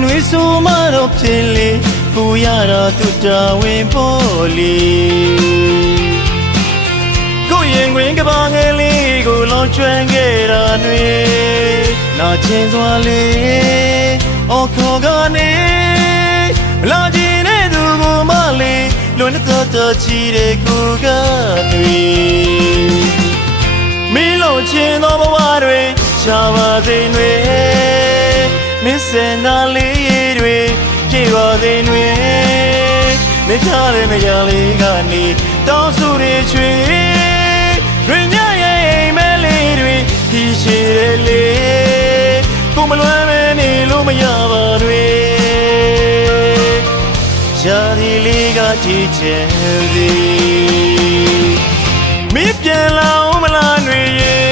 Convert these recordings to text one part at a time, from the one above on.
နွေဆိုမှတော့ဖြစ်လေပူရတာသူတာဝင်ပေါ်လေကိုရင်ခွင်ကဘာငယ်လေးကိုလောင်ကျွမ်းခဲ့တာတွေနာကျင်စွာလေးအော်ခေါ်ကနေမလာကြည့်တဲ့သူကိုမလေးလွန်တော့ချီတဲ့ကိုကတွေမီးလို့ချင်သောဘဝတွေရှားပါစေတွေမင်းစင်နာလေးတွေကြည်ပါစေတွေမင်းထားတဲ့နေရာလေးကနေတောင်းဆိုတွေချွေရင်းညရဲ့မဲလေးတွေဒီရှိတယ်လေကိုမလွမ်းမနေလို့မရပါတွေရှားဒီလေးကကြည်ချင်စီမင်းပြန်လာဦးမလားတွေရဲ့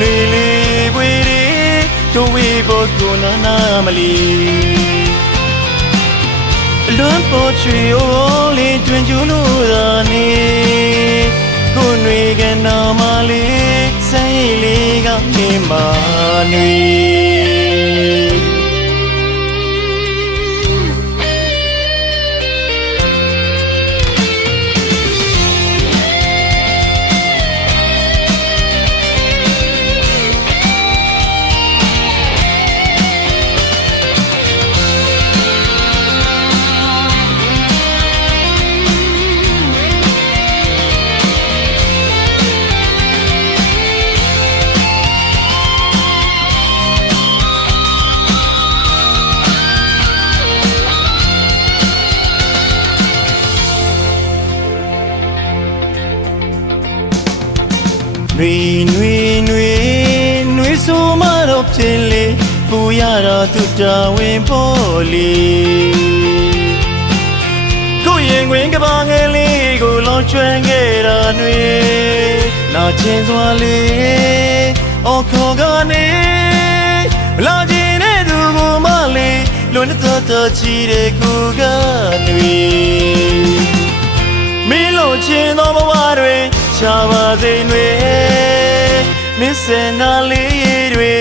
နေလေးပွေရီတို့ဝေဖို့ကိုနာမလီလွန်ပေါ်ချွေအိုးလေးတွင်ကျူလို့သာနေကိုနွေကနာမလေးစိတ်လေးကနေမာနွေနွေဆိုမှတော့ဖြစ်လေပူရတာသူတာဝင်ပေါ်လေကိုရင်ခွင်ကဘာငယ်လေးကိုလောင်ကျွမ်းခဲ့တာတွေနာကျင်စွာလေးအော်ခေါ်ကနေမလာကြည့်တဲ့သူကိုမလေးလွန်တော့ချီတဲ့ကိုကတွေမင်းလို့ချင်သောဘဝတွေရှားပါစေတွေမင်းစင်နာလေးတွေ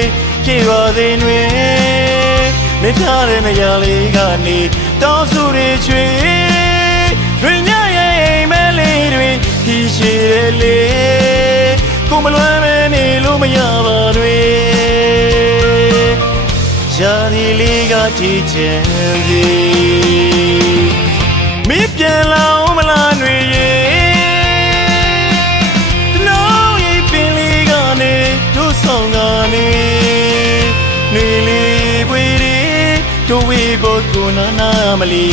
ကြည်ပါစေတွေမင်းထားတဲ့နေရာလေးကနေတောင်းဆိုတွေချွေရင်းညရဲ့မဲလေးတွေဒီရှိတယ်လေကိုမလွမ်းမနေလို့မရပါတွေရှားဒီလေးကကြည်ချင်စီမင်းပြန်လာဦးမလားຫນွေရဲ့ဆောင်ကနေနေလေးပွေရီတို့ဝေဖို့ကိုနာမလီ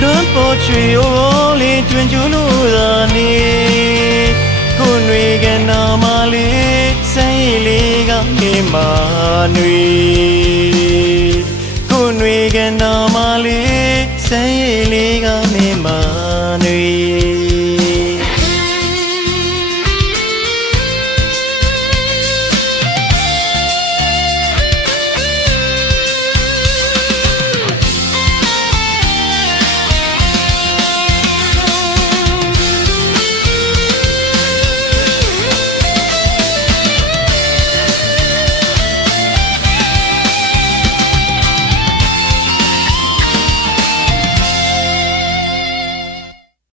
လွန်ပေါ်ချွေအိုးလေးတွင်ကျူလို့သာနေကိုနွေကနာမလေးစိတ်လေးကနေမာနွေကိုနွေကနာမလေးစိတ်